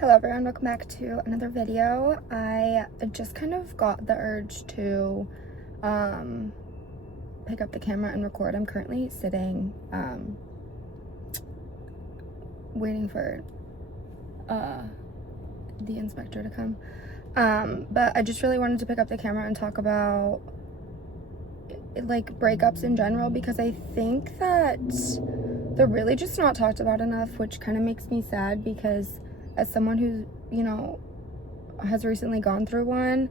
Hello everyone, welcome back to another video. I just kind of got the urge to pick up the camera and record. I'm currently sitting waiting for the inspector to come. But I just really wanted to pick up the camera and talk about like breakups in general, because I think that they're really just not talked about enough, which kind of makes me sad, because as someone who, you know, has recently gone through one,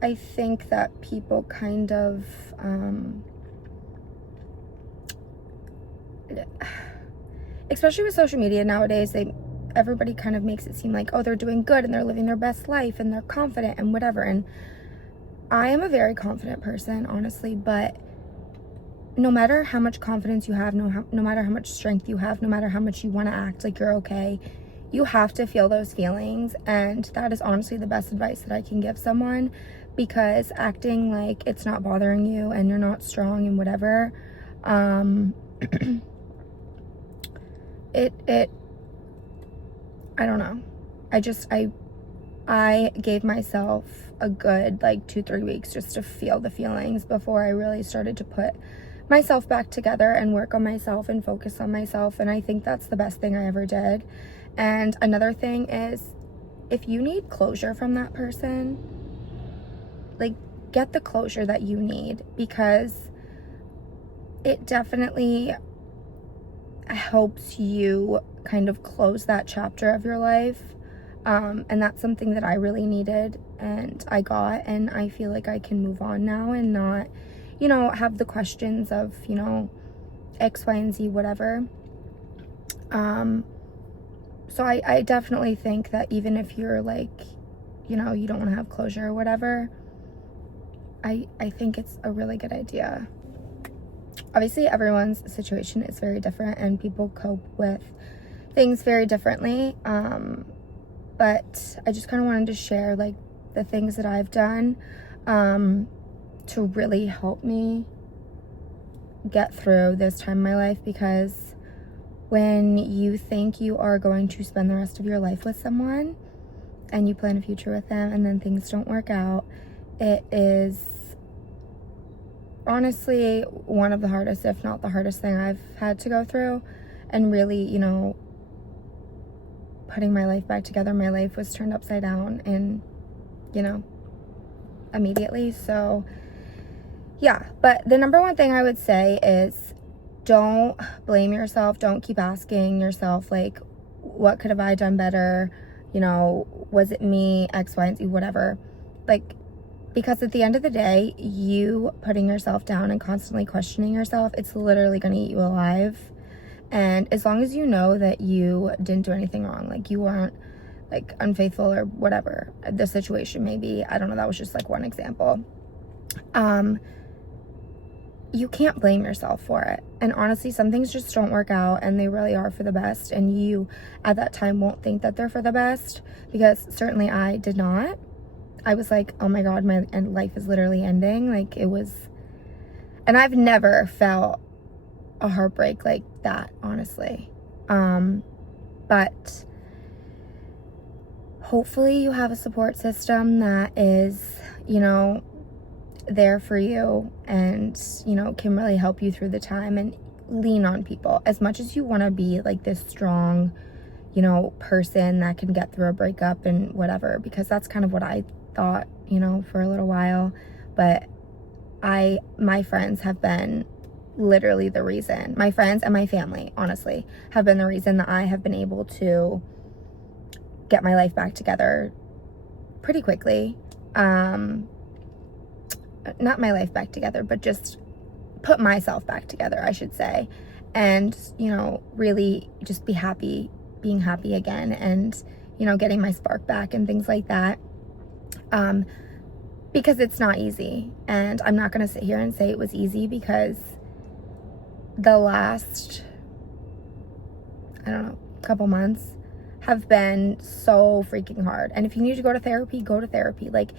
I think that people kind of, especially with social media nowadays, everybody kind of makes it seem like, oh, they're doing good and they're living their best life and they're confident and whatever. And I am a very confident person, honestly, but no matter how much confidence you have, no matter how much strength you have, no matter how much you want to act like you're okay, you have to feel those feelings. And that is honestly the best advice that I can give someone, because acting like it's not bothering you and you're not strong and whatever, I don't know. I gave myself a good like 2-3 weeks just to feel the feelings before I really started to put myself back together and work on myself and focus on myself. And I think that's the best thing I ever did. And another thing is, if you need closure from that person, like, get the closure that you need, because it definitely helps you kind of close that chapter of your life. And that's something that I really needed and I got, and I feel like I can move on now and not, you know, have the questions of, you know, X, Y, and Z, whatever. So I definitely think that even if you're like, you know, you don't want to have closure or whatever, I think it's a really good idea. Obviously, everyone's situation is very different and people cope with things very differently. But I just kind of wanted to share like the things that I've done to really help me get through this time in my life, because when you think you are going to spend the rest of your life with someone and you plan a future with them and then things don't work out, it is honestly one of the hardest, if not the hardest thing I've had to go through. And really, you know, putting my life back together, my life was turned upside down and, you know, immediately. So yeah, but the number one thing I would say is, don't blame yourself. Don't keep asking yourself, like, what could have I done better? You know, was it me, X, Y, and Z, whatever. Like, because at the end of the day, you putting yourself down and constantly questioning yourself, it's literally going to eat you alive. And as long as you know that you didn't do anything wrong, like you weren't like unfaithful or whatever the situation may be, I don't know, that was just like one example. You can't blame yourself for it. And honestly, some things just don't work out and they really are for the best. And you at that time won't think that they're for the best, because certainly I did not. I was like, oh my God, my life is literally ending. Like, it was, and I've never felt a heartbreak like that, honestly. But hopefully you have a support system that is, you know, there for you and, you know, can really help you through the time. And lean on people as much as you want to be like this strong, you know, person that can get through a breakup and whatever, because that's kind of what I thought, you know, for a little while. But my friends have been literally the reason, my friends and my family, honestly, have been the reason that I have been able to get my life back together pretty quickly. Not my life back together, but just put myself back together, I should say. And, you know, really just being happy again, and, you know, getting my spark back and things like that. Because it's not easy. And I'm not going to sit here and say it was easy, because the last, I don't know, couple months have been so freaking hard. And if you need to go to therapy, go to therapy. Like,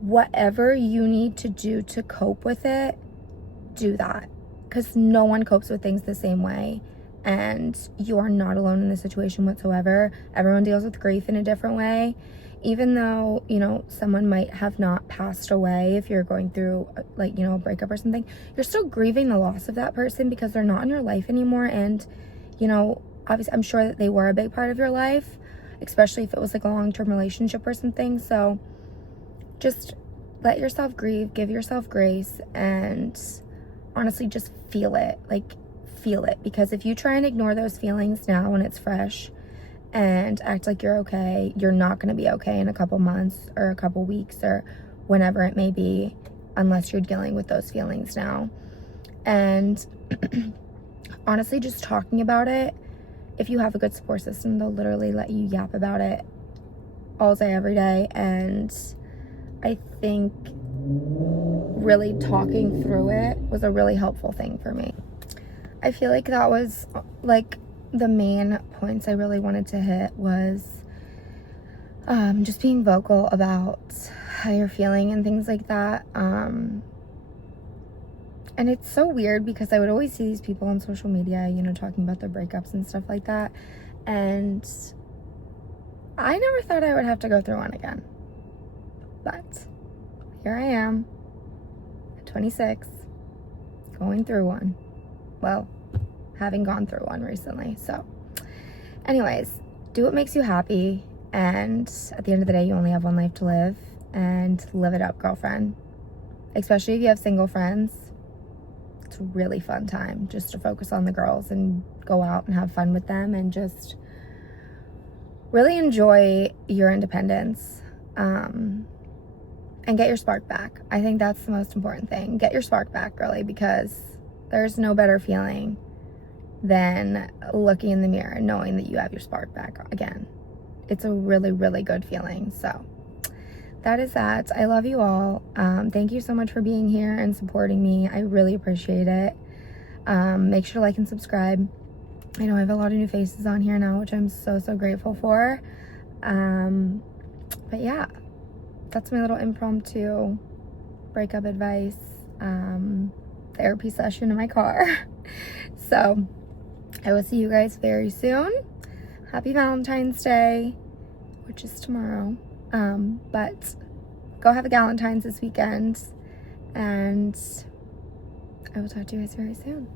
whatever you need to do to cope with it, do that, because no one copes with things the same way. and you are not alone in this situation whatsoever. Everyone deals with grief in a different way. Even though, you know, someone might have not passed away, if you're going through, like, you know, a breakup or something, you're still grieving the loss of that person because they're not in your life anymore. And, you know, obviously, I'm sure that they were a big part of your life, especially if it was like a long-term relationship or something. So just let yourself grieve, give yourself grace, and honestly, just feel it. Like, feel it. Because if you try and ignore those feelings now when it's fresh, and act like you're okay, you're not going to be okay in a couple months or a couple weeks or whenever it may be, unless you're dealing with those feelings now. And honestly, just talking about it, if you have a good support system, they'll literally let you yap about it all day, every day. And I think really talking through it was a really helpful thing for me. I feel like that was like the main points I really wanted to hit was just being vocal about how you're feeling and things like that. And it's so weird because I would always see these people on social media, you know, talking about their breakups and stuff like that. And I never thought I would have to go through one again. But here I am at 26, going through one. Well, having gone through one recently. So anyways, do what makes you happy, and at the end of the day, you only have one life to live, and live it up, girlfriend. Especially if you have single friends, it's a really fun time just to focus on the girls and go out and have fun with them and just really enjoy your independence, and get your spark back. I think that's the most important thing. Get your spark back, girly, because there's no better feeling than looking in the mirror and knowing that you have your spark back again. It's a really, really good feeling. So that is that. I love you all. Thank you so much for being here and supporting me. I really appreciate it. Make sure to like and subscribe. I know I have a lot of new faces on here now, which I'm so, so grateful for. But yeah, that's my little impromptu breakup advice, therapy session in my car. So I will see you guys very soon. Happy Valentine's Day, which is tomorrow. But go have a Galentine's this weekend, and I will talk to you guys very soon.